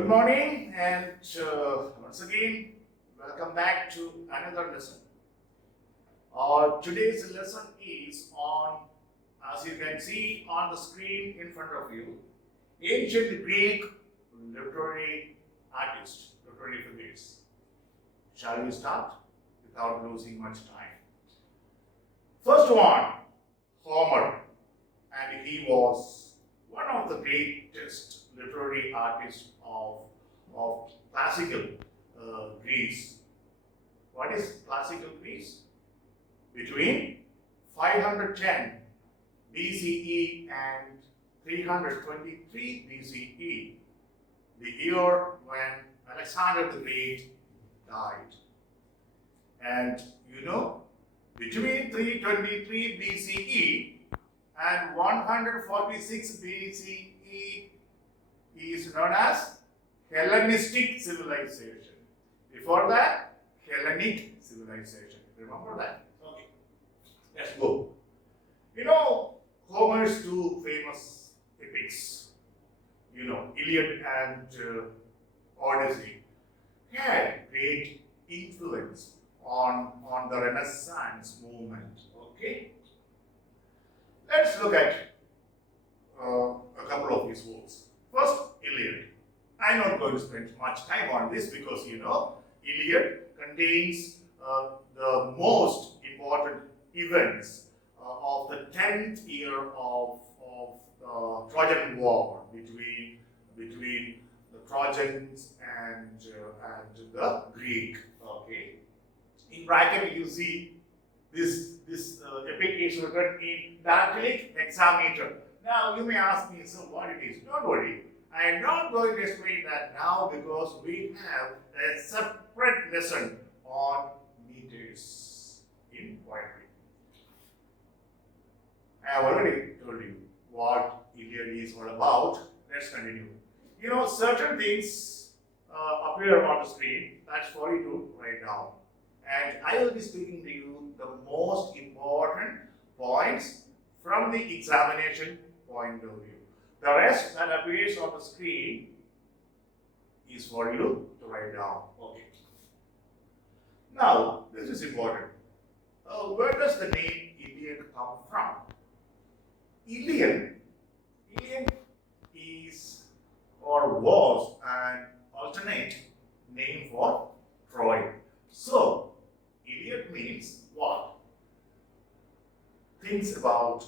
Good morning, and once again, welcome back to another lesson. Today's lesson is on, as you can see on the screen in front of you, ancient Greek literary artists, literary figures. Shall we start without losing much time? First one, Homer, and he was one of the greatest literary artists of classical Greece. What is classical Greece? Between 510 BCE and 323 BCE, the year when Alexander the Great died. And between 323 BCE and 146 BCE is known as Hellenistic civilization. Before that, Hellenic civilization. Remember that? Okay. Let's go. Homer's two famous epics, Iliad and Odyssey, had great influence on the Renaissance movement. Okay. Let's look at a couple of his works. First, Iliad. I'm not going to spend much time on this because Iliad contains the most important events of the 10th year of the Trojan War between the Trojans and the Greek. Okay. In bracket, you see this epic is written in dactylic hexameter. Now you may ask me, so what it is? Don't worry. I am not going to explain that now because we have a separate lesson on meters in poetry. I have already told you what Iliad is all about. Let's continue. Certain things appear on the screen. That's for you to write down. And I will be speaking to you the most important points from the examination point of view. The rest that appears on the screen is for you to write down. Okay. Now, this is important. Where does the name Iliad come from? Iliad is or was an alternate name for Troy. So, Iliad means what? Things about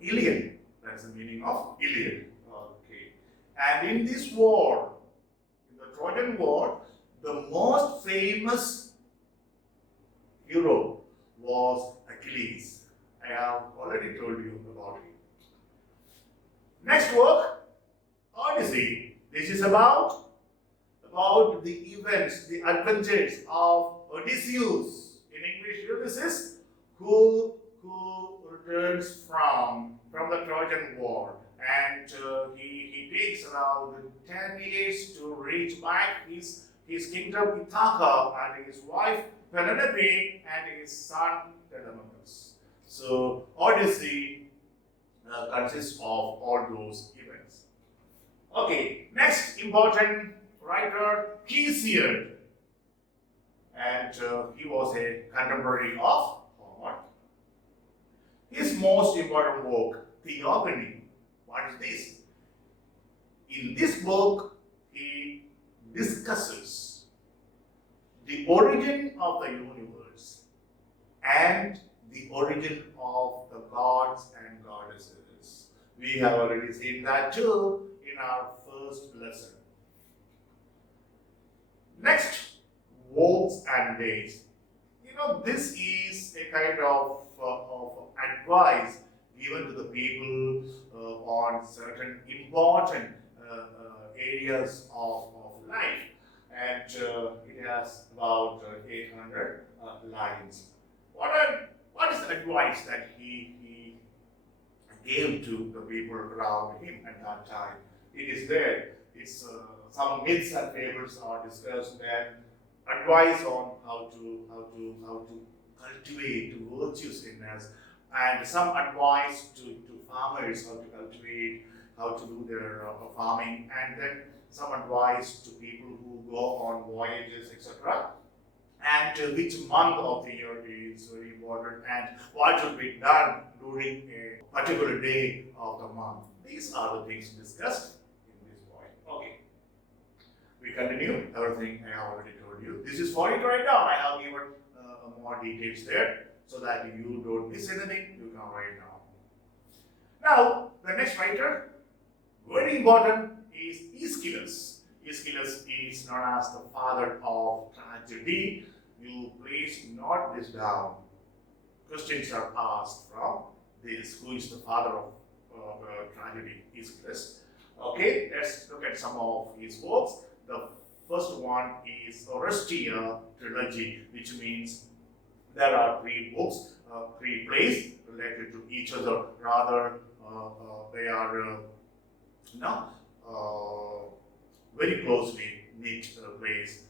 Iliad. That's the meaning of Iliad. Okay. And in this war, in the Trojan War, the most famous hero was Achilles. I have already told you about him. Next work, Odyssey. This is about the events, the adventures of Odysseus. In English, Ulysses, who returns from the Trojan War, and he takes around 10 years to reach back his kingdom Ithaca and his wife Penelope and his son Telemachus. So Odyssey consists of all those events. Okay, next important writer, Hesiod, and he was a contemporary of Homer. His most important work, Theogony. What is this? In this book, he discusses the origin of the universe and the origin of the gods and goddesses. We have already seen that too in our first lesson. Next, Vogues and Days. This is a kind of advice given to the people on certain important areas of life, and it has about 800 lines. What is the advice that he gave to the people around him at that time? It is there. It's some myths and fables are discussed, and advice on how to cultivate virtues in us, and some advice to farmers how to cultivate how to do their farming, and then some advice to people who go on voyages, etc. And which month of the year is very important, and what should be done during a particular day of the month. These are the things discussed in this point. Okay, we continue. Everything I have already told you. This is for you to write down. I have given more details there so that you don't miss anything. You can write down. Now, the next writer, very important, is Aeschylus. Aeschylus is known as the father of tragedy. You please note this down. Questions are asked from this. Who is the father of tragedy? Aeschylus. Okay, let's look at some of his works. The first one is Orestia trilogy, which means there are three books, three plays related to each other. Rather, they are very closely knit plays.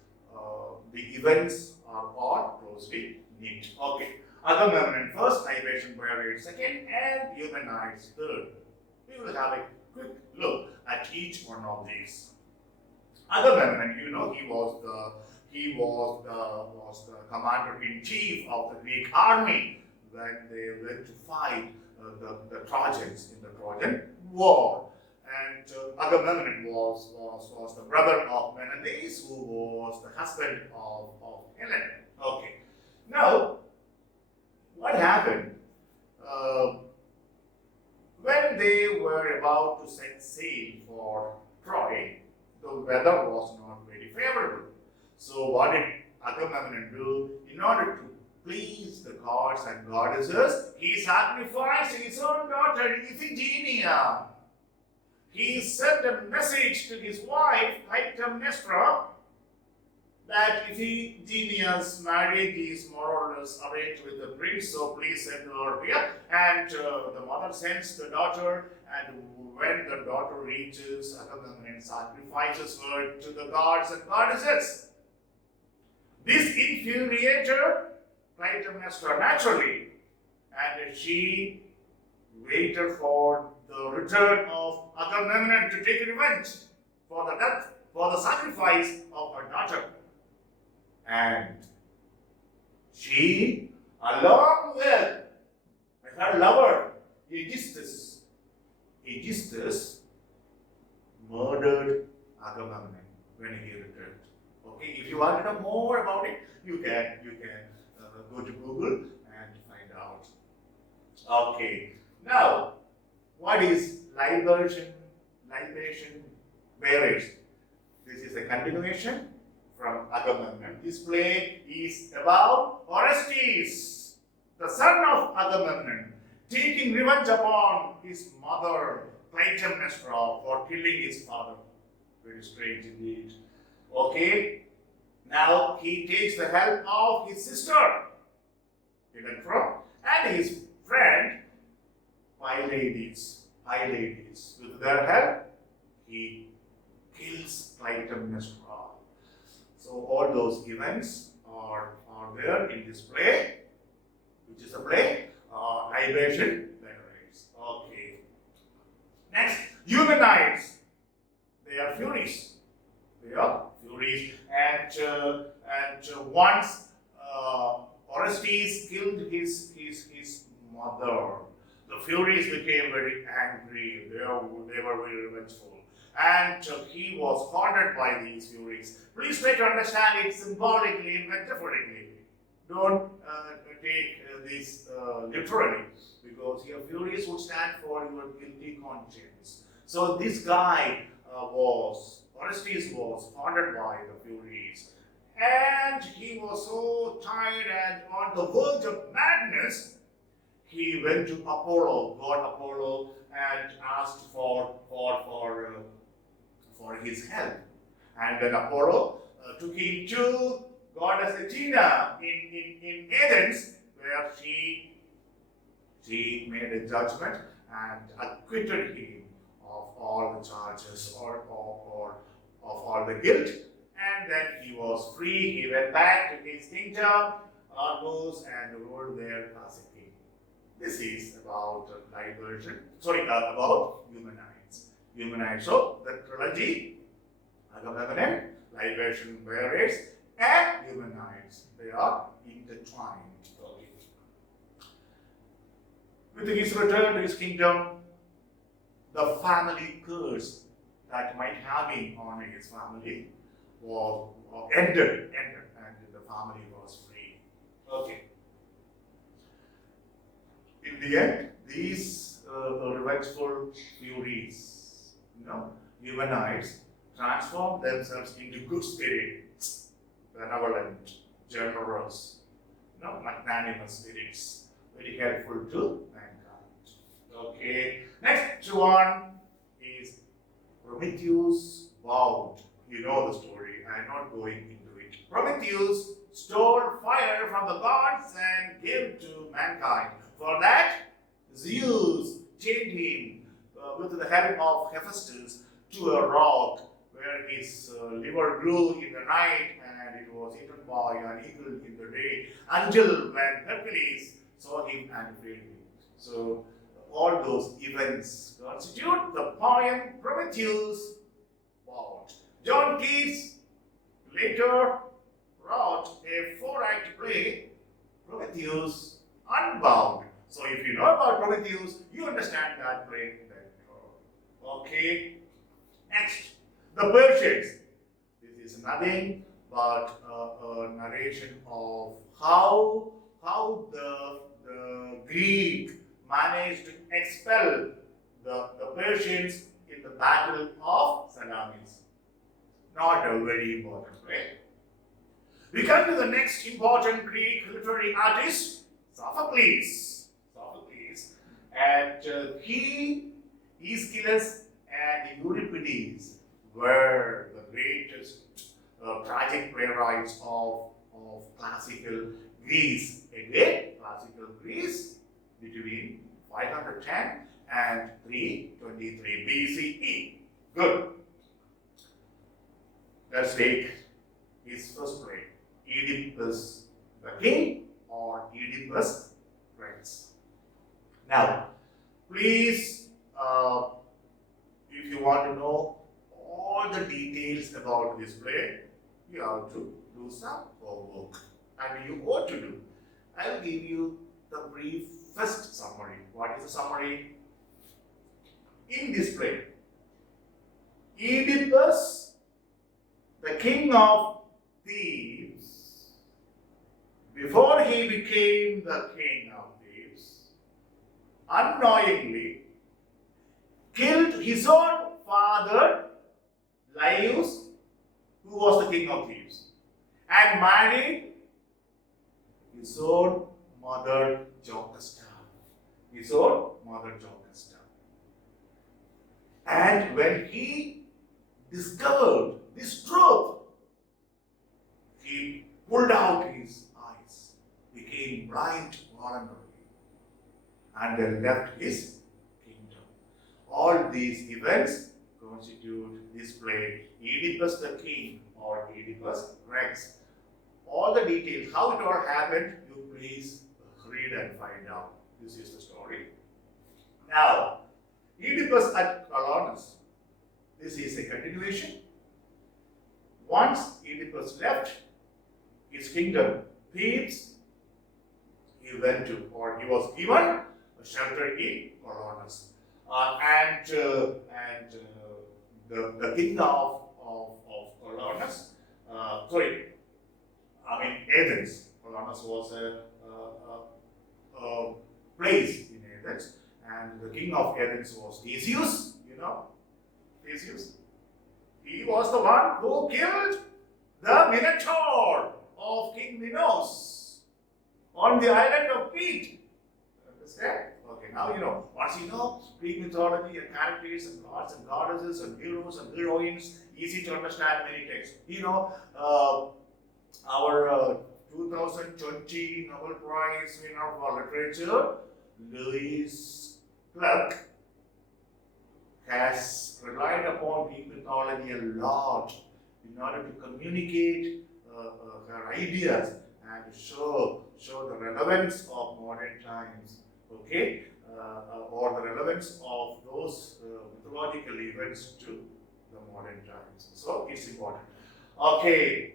The events are all closely knit. Okay. Agamemnon first, Libation Boreas second, and Eumenides third. We will have a quick look at each one of these. Agamemnon, you know, he was the commander-in-chief of the Greek army when they went to fight the Trojans in the Trojan War. And Agamemnon was the brother of Menelaus, who was the husband of Helen. Okay. Now, what happened? When they were about to set sail for Troy, the weather was not very favorable. So what did Agamemnon do? In order to please the gods and goddesses, he sacrificed his own daughter Iphigenia. He sent a message to his wife, Clytemnestra, that Iphigenia's marriage is more or less arranged with the prince, so please send her here. And the mother sends the daughter, and when the daughter reaches, Agamemnon sacrifices her to the gods and goddesses. This infuriated Clytemnestra naturally, and she waited for the return of Agamemnon to take revenge for the death, for the sacrifice of her daughter. And she, along with her lover, Aegisthus, murdered Agamemnon when he returned. Okay, if you want to know more about it, you can go to Google and find out. Okay, now what is libation Boreas? This is a continuation from Agamemnon. This play is about Orestes, the son of Agamemnon, taking revenge upon his mother Clytemnestra for killing his father. Very strange indeed. Okay, now he takes the help of his sister Electra and his friend Pylades. With their help, he kills Clytemnestra. So all those events are there in this play, which is a play, Libation Boreas. Okay. Next, Eumenides. They are Furies. And once Orestes killed his mother, the Furies became very angry. They were very revengeful. And he was haunted by these Furies. Please try to understand it symbolically and metaphorically. Don't take this literally, because your Furies would stand for your guilty conscience. So this guy Orestes was haunted by the Furies. And he was so tired and on the verge of madness, he went to Apollo, God Apollo, and asked for his help. And then Apollo took him to goddess Athena in Athens, where she made a judgment and acquitted him of all the charges or of all the guilt. And then he was free. He went back to his kingdom, Argos, and ruled there as a king. This is about about Eumenides. Humanoid. So the trilogy, Agamemnon, Libation Bearers, and Humanoids, they are intertwined. Okay. With his return to his kingdom, the family curse that might have been on his family was ended, and the family was free. Okay. In the end, these revengeful furies, humanoids, transform themselves into good spirits, benevolent, generous, magnanimous spirits, very helpful to mankind. Okay. Next one is Prometheus vowed. You know the story. I am not going into it. Prometheus stole fire from the gods and gave to mankind. For that, Zeus chained him with the help of Hephaestus to a rock where his liver grew in the night and it was eaten by an eagle in the day until when Hercules saw him and freed him. So, all those events constitute the poem Prometheus Vowed. John Keats later wrote a 4-act play, Prometheus Unbound. So if you know about Prometheus, you understand that play better. Okay. Next, the Persians. This is nothing but a narration of how the Greek managed to expel the Persians in the Battle of Salamis. Not a very important play. We come to the next important Greek literary artist, Sophocles. And he, Aeschylus, and Euripides were the greatest tragic playwrights of classical Greece. Again, classical Greece between 510 and 323 BCE. Good. Let's take his first play, Oedipus the King or Oedipus Rex. Now, please, if you want to know all the details about this play, you have to do some homework. And you ought to do. I will give you the briefest summary. What is the summary? In this play, Oedipus, the king of Thebes, before he became the king of Thebes, unknowingly killed his own father, Laius, who was the king of Thebes, and married his own mother, Jocasta. And when he discovered this truth, he pulled out his eyes, became blind voluntarily, and then left his kingdom. All these events constitute this play, Oedipus the King or Oedipus Rex. All the details, how it all happened, you please read and find out. This is the story. Now, Oedipus at Colonus. This is a continuation. Once Oedipus left his kingdom, Thebes, he went to, or he was given a shelter in Colonus. The king of Colonus, Athens. Colonus was a place in Athens, and the king of Athens was Theseus. You know, Theseus. He was the one who killed the Minotaur of King Minos on the island of Crete. Understand? Okay, now you know. Once you know Greek mythology and characters and gods and goddesses and heroes and heroines, easy to understand many texts. You know, our 2020 Nobel Prize winner for literature, Lewis Clark, has relied upon Greek mythology a lot in order to communicate her ideas and show the relevance of modern times. Okay, or the relevance of those mythological events to the modern times. So it's important. Okay,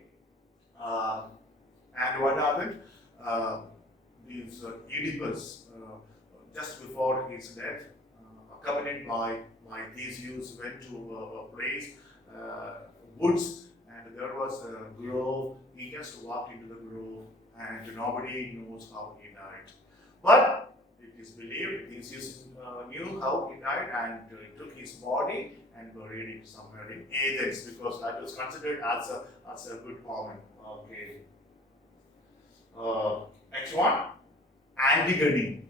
and what happened? These Oedipus, just before his death, accompanied by Theseus, went to a place, woods, and there was a grove. He just walked into the grove, and nobody knows how he died. But it is believed Theseus knew how he died, and he took his body and buried it somewhere in Athens, because that was considered as a good omen. Okay. Next one, Antigone.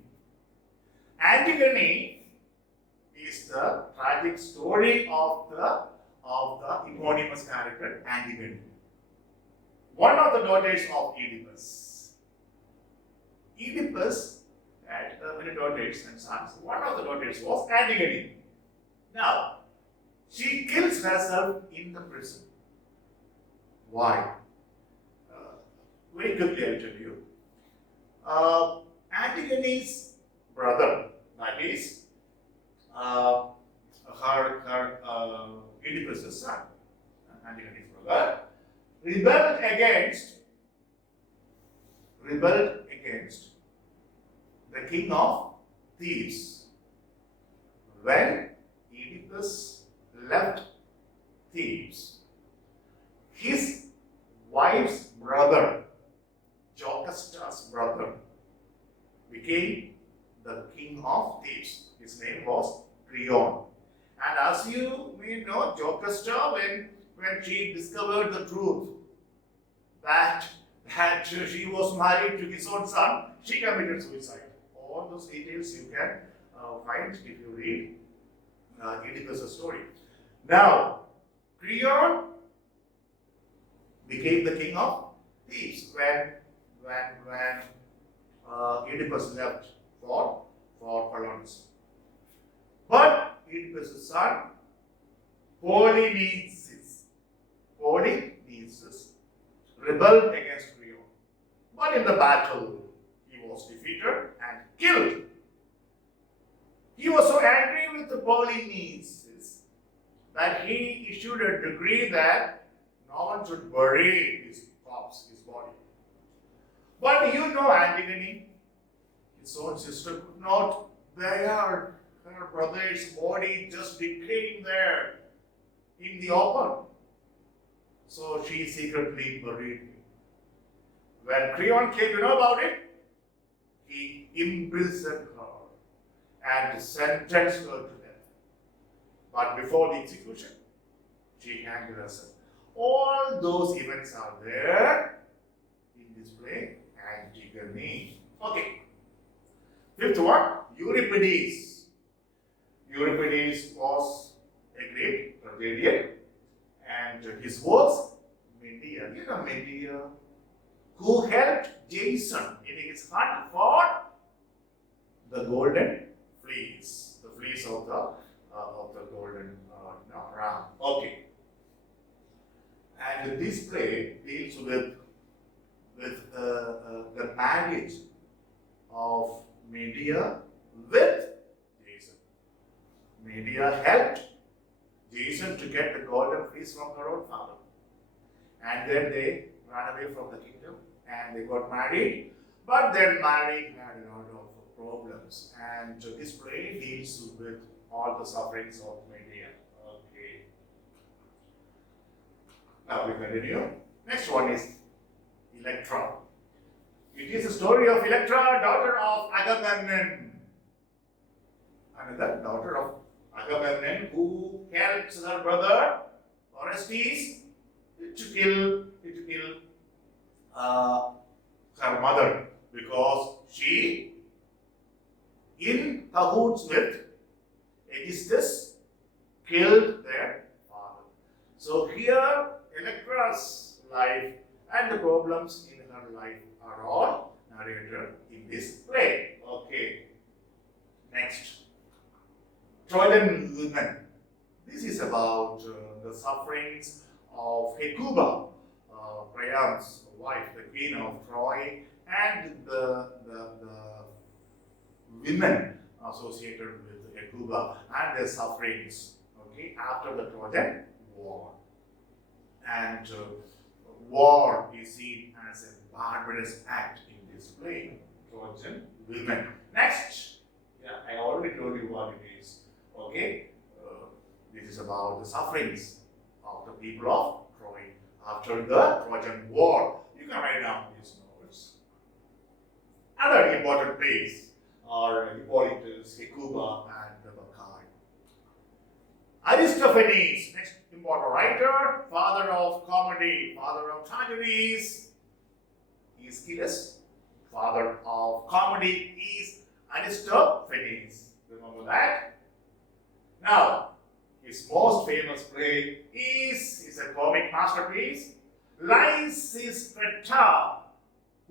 Antigone is the tragic story of the eponymous character Antigone, one of the daughters of Oedipus. Oedipus had many daughters and sons. One of the daughters was Antigone. Now, she kills herself in the prison. Why? Very quickly I'll tell you. Antigone's brother, that is her Oedipus' son, Antigone's brother, rebelled against the king of Thebes. When Oedipus left Thebes, his wife's brother, Jocasta's brother, became the king of Thebes. His name was Creon. And as you may know, Jocasta, when she discovered the truth that she was married to his own son, she committed suicide. All those details you can find if you read Oedipus' story. Now, Creon became the king of Thebes when Oedipus left for Colonus. But Oedipus' son, Polynices, rebelled against Creon. But in the battle, he was defeated and killed. He was so angry with the Polynices that he issued a decree that no one should bury his corpse, his body. But you know Antigone, his own sister, could not bear her brother's body just decaying there in the open. So she secretly buried him. When Creon came to know about it, he imprisoned her and sentenced her to death. But before the execution, she hanged herself. All those events are there in this play, Antigone. Okay. Fifth one, Euripides. Euripides was a great tragedian, and his works, Medea, you know Medea, who helped Jason in his hunt for the golden fleece, the fleece of the golden ram. Okay. And this play deals with the marriage of Medea with Jason. Medea helped Jason to get the golden fleece from her own father. And then they ran away from the kingdom and they got married. But their marriage had a lot of problems. And this play deals with all the sufferings of Medea. Okay. Now we continue. Next one is Electra. It is a story of Electra, daughter of Agamemnon. Another daughter of Agamemnon who helps her brother Orestes to kill her mother, because she, in cahoots with Aegisthus, killed their father. So here Electra's life and the problems in her life are all narrated in this play. Okay. Next. Trojan women. This is about the sufferings of Hecuba, Priam's wife, the queen of Troy, and the women associated with Hecuba and their sufferings, okay, after the Trojan War. And war is seen as a barbarous act in this play, Trojan women. Next, yeah, I already told you what it is. Okay, this is about the sufferings of the people of Troy after the Trojan War. You can write down these novels. Other important plays are Hippolytus, Hecuba, and the Bacchae. Aristophanes, next important writer, father of comedy, father of tragedies, Aeschylus. Father of comedy is Aristophanes. Remember that? Now, his most famous play is a comic masterpiece, Lysistrata.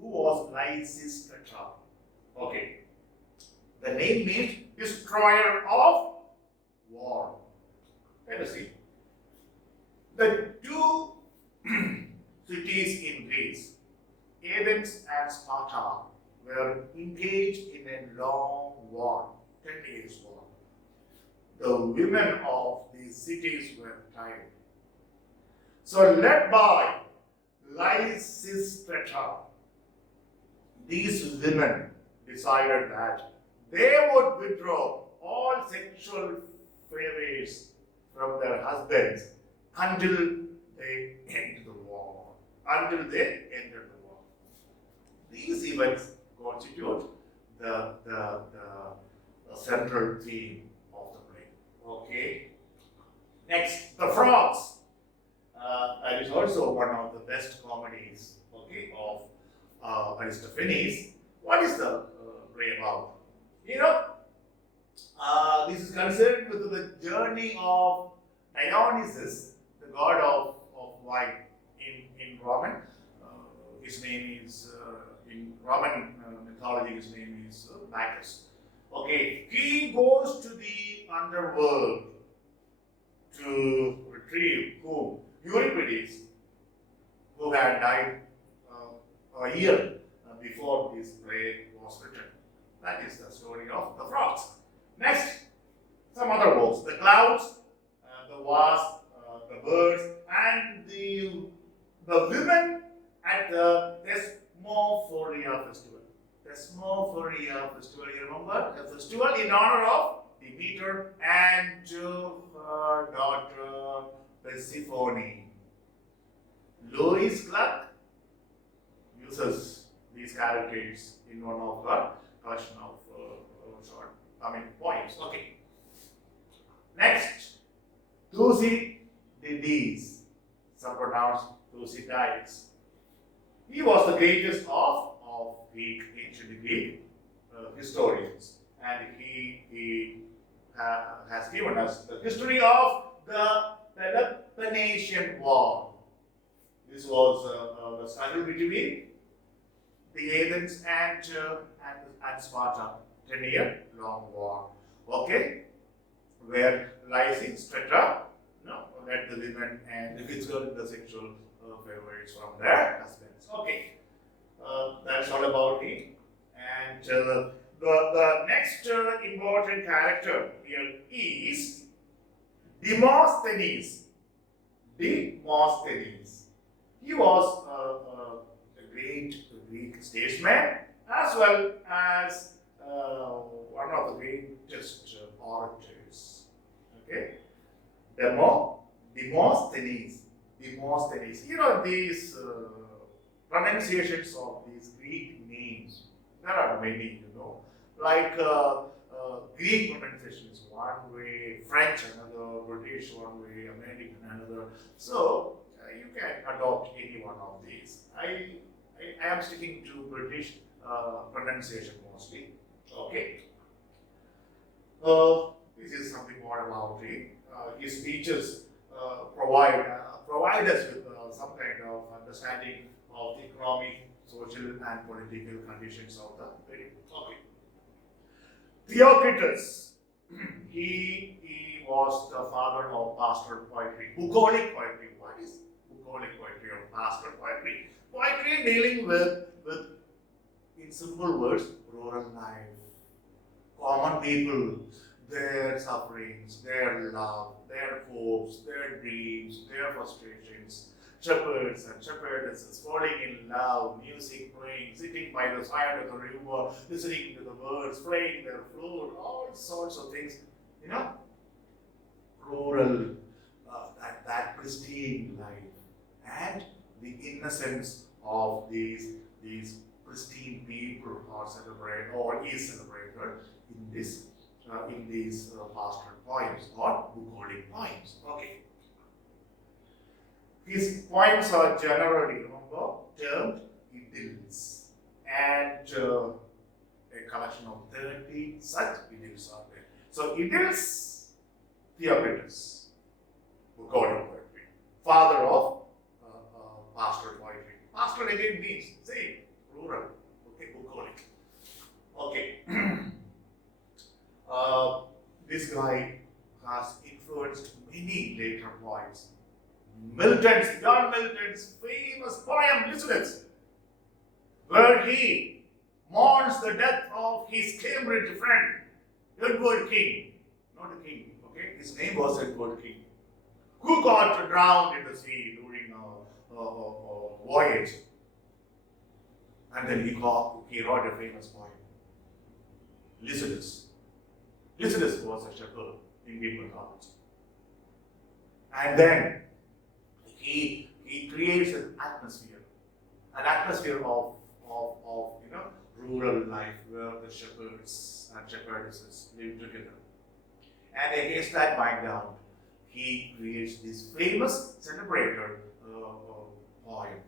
Who was Lysistrata? Okay. The name means destroyer of war. Let us see. The two cities in Greece, Athens and Sparta, were engaged in a long war, 10 years war. The women of these cities were tired. So, led by Lysistrata, these women decided that they would withdraw all sexual favors from their husbands until they end the war. Until they ended the war. These events constitute the central theme of the play. Okay. Next, the frogs. That is also one of the best comedies, okay, of Aristophanes. What is the play about? You know, this is concerned with the journey of Dionysus, the god of wine in Roman. His name is, in Roman mythology, his name is Bacchus. Okay, he goes to the underworld to retrieve whom? Euripides, who had died a year before this play was written. That is the story of the frogs. Next, some other works. The clouds, the wasp, the birds, and the women at the Thesmophoria festival. Thesmophoria festival, you remember? A festival in honor of Demeter and her daughter Persephone. Lewis Clark uses these characters in one of her collection of poems. Okay. Next, Thucydides, some pronounce Thucydides. He was the greatest of Greek, ancient Greek historians, and he has given us the history of the Peloponnesian War. This was the struggle between the Athens and Sparta, 10-year long war. Okay, where Lysistrata led the women and withheld the sexual favors from their husbands. Okay, that's all about him. And the next important character here is Demosthenes. Demosthenes. He was a great Greek statesman as well as one of the greatest orators. Okay, Demosthenes. You know these pronunciations of these Greek names. There are many, you know, like Greek pronunciation is one way, French another, British one way, American another. So you can adopt any one of these. I am sticking to British pronunciation mostly. Okay. This is something more about him. His speeches provide us with some kind of understanding of the economic, social, and political conditions of the period. Okay. Theocritus, he was the father of pastoral poetry, bucolic poetry. What is bucolic poetry or pastoral poetry? Poetry dealing with in simple words, rural life, common people, their sufferings, their love, their hopes, their dreams, their frustrations. Shepherds and shepherdesses falling in love, music playing, sitting by the side of the river, listening to the birds, playing their flute, all sorts of things. You know, rural, that pristine life, and the innocence of these pristine people are celebrated or is celebrated in these pastoral poems or bucolic poems. Okay. His poems are generally, remember, termed idylls, and a collection of 30 such idylls are there. So idylls, Theocritus, bucolic poetry, father of pastoral poetry. Pastoral again means same, rural. Okay, bucolic. Okay. This guy has influenced many later poets. John Milton's famous poem, Lycidas, where he mourns the death of his Cambridge friend, Edward King. Not a king, okay? His name was Edward King, who got drowned in the sea during a voyage. And then he wrote a famous poem, Lycidas. Lycidas was a shepherd in Greek mythology. And then he creates an atmosphere of rural life where the shepherds and shepherdesses live together. And against that background, he creates this famous celebrated poem,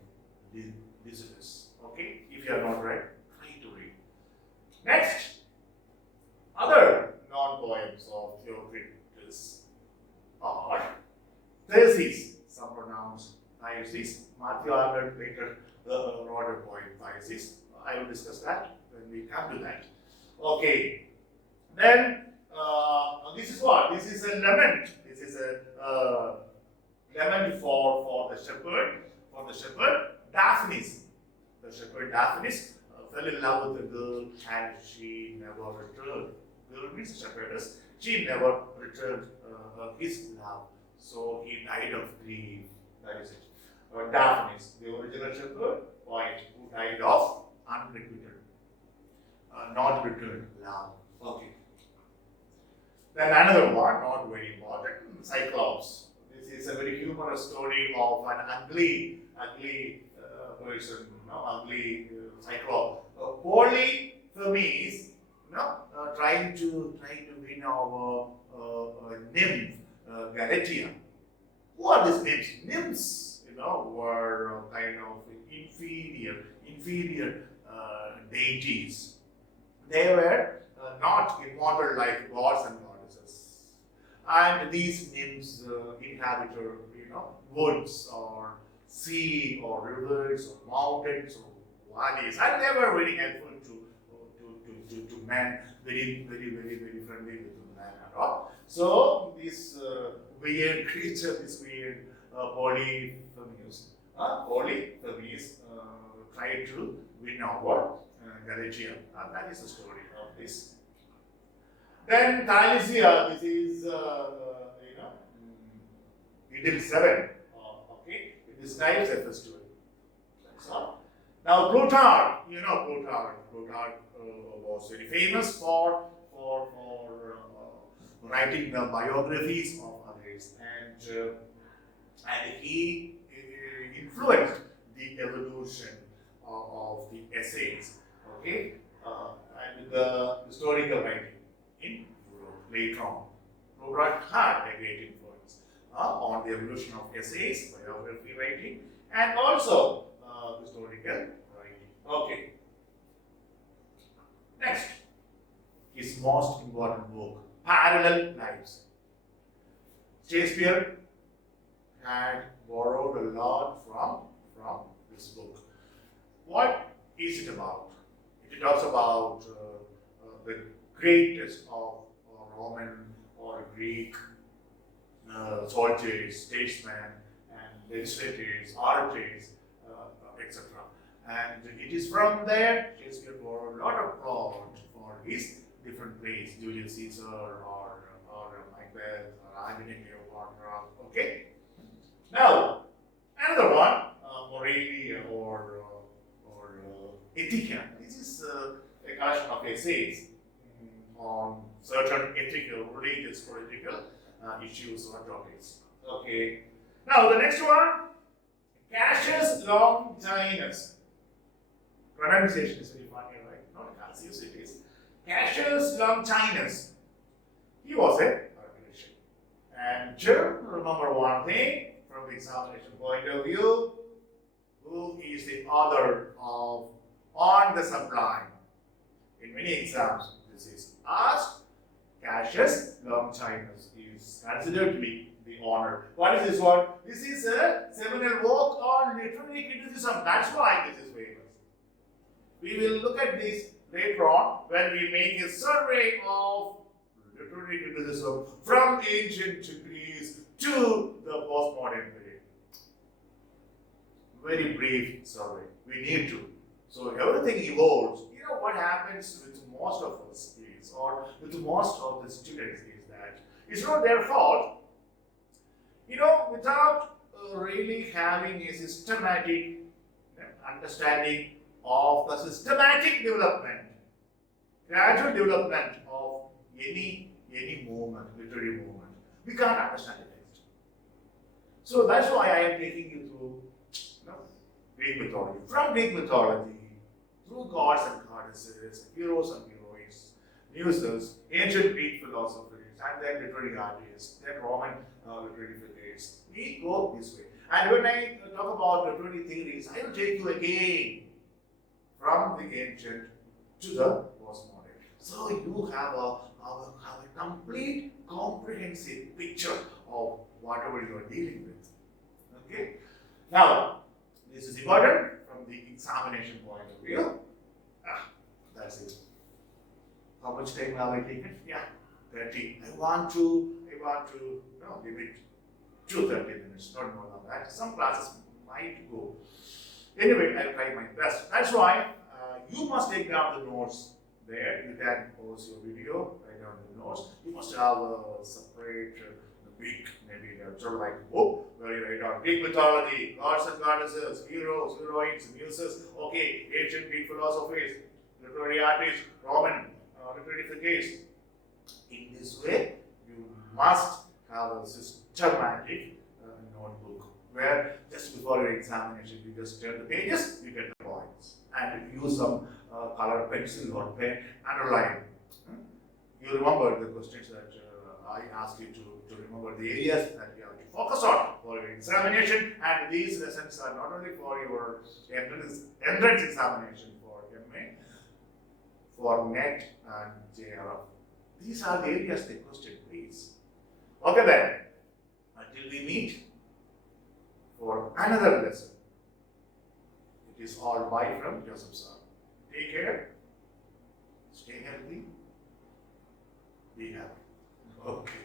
Lycidas. Okay, if you are not read, try to read. Next, other non-poems of Theocritus are Theses. Some pronounce Theses. Matthew Arnold later wrote a poem, Theses. I will discuss that when we come to that. Okay. Then this is what? This is a lament. This is a lament for the shepherd. For the shepherd, Daphnis. The shepherd Daphnis fell in love with a girl and she never returned. Girl means shepherdess. She never returned his love. So he died of grief. That is it. Daphnis, the original shepherd, poet who died of unrequited, not returned love. Okay. Then another one, not very important, Cyclops. This is a very humorous story of an ugly person, ugly Cyclops. Polyphemus, trying to win our nymph, Galatea. Who are these nymphs? Nymphs, were kind of inferior deities. They were not immortal like gods and goddesses. And these nymphs inhabited, woods or sea or rivers or mountains or valleys, and they were very helpful to men, very friendly with man and all. So this weird creature, this weird Polyphemus tried to win over Galatea, and that is the story of this. Then Thalysia, this is Idyll 7. Okay, it describes a festival. That's all. Now Plutarch, Plutarch was very famous for writing the biographies of others, and he influenced the evolution of the essays, okay, and the historical writing in Europe later on. Plutarch had a great influence on the evolution of essays, biography writing, and also historical writing. Okay. Next, his most important book, Parallel Lives. Shakespeare had borrowed a lot from this book. What is it about? It talks about the greatest of Roman or Greek soldiers, statesmen, and legislators, orators, etc. And it is from there Shakespeare borrowed a lot of plot for his different plays, Julius Caesar or Macbeth or Antony Cleopatra. Okay. Now another one, morality or ethica. This is a collection of essays on certain ethical, religious, political issues or topics. Okay. Now the next one, Cassius Longinus. Pronunciation is very funny, right? Not Cassius, it is Cassius Longinus. He was a politician. And remember one thing from the examination point of view, who is the author of On the Sublime? In many exams, this is asked. Cassius Longinus is considered to be the honor. What is this one? This is a seminal work on literary criticism. That's why this is famous. We will look at this later on when we make a survey of literary criticism from ancient Greece to the postmodern period. Very brief survey. We need to. So everything evolves. You know what happens with most of us is, or with most of the students, is that it's not their fault. You know, without really having a systematic understanding of the systematic development, gradual development of any movement, literary movement, we can't understand the text. So that's why I am taking you through Greek mythology. From Greek mythology, through gods and goddesses, heroes and heroines, muses, ancient Greek philosophers, and then literary artists, then Roman literary figures. We go this way. And when I talk about literary theories, I will take you again from the ancient to the postmodern. So you have a complete, comprehensive picture of whatever you are dealing with. Okay? Now, this is important from the examination point of view. That's it. How much time have I taken? Yeah, 30. I want to give it 30 minutes, not more than that. Some classes might go. Anyway, I'll try my best. That's why you must take down the notes there. You can pause your video, write down the notes. You must have a separate big, maybe sort of like a book where you write down Greek mythology, gods and goddesses, heroes, heroines, muses, okay, ancient Greek philosophies, literary artists, Roman literary figures. In this way, you must have a systematic notebook where just before your examination, you just turn the pages, you get the points, and you use some colored pencil or pen, underline. You remember the questions that I asked you to remember the areas that you have to focus on for your examination, and these lessons are not only for your entrance examination for MA, for NET and JRF. These are the areas they question, please. Okay then, until we meet for another lesson. It is all bye from Joseph sir. Take care, stay healthy, be happy. Okay.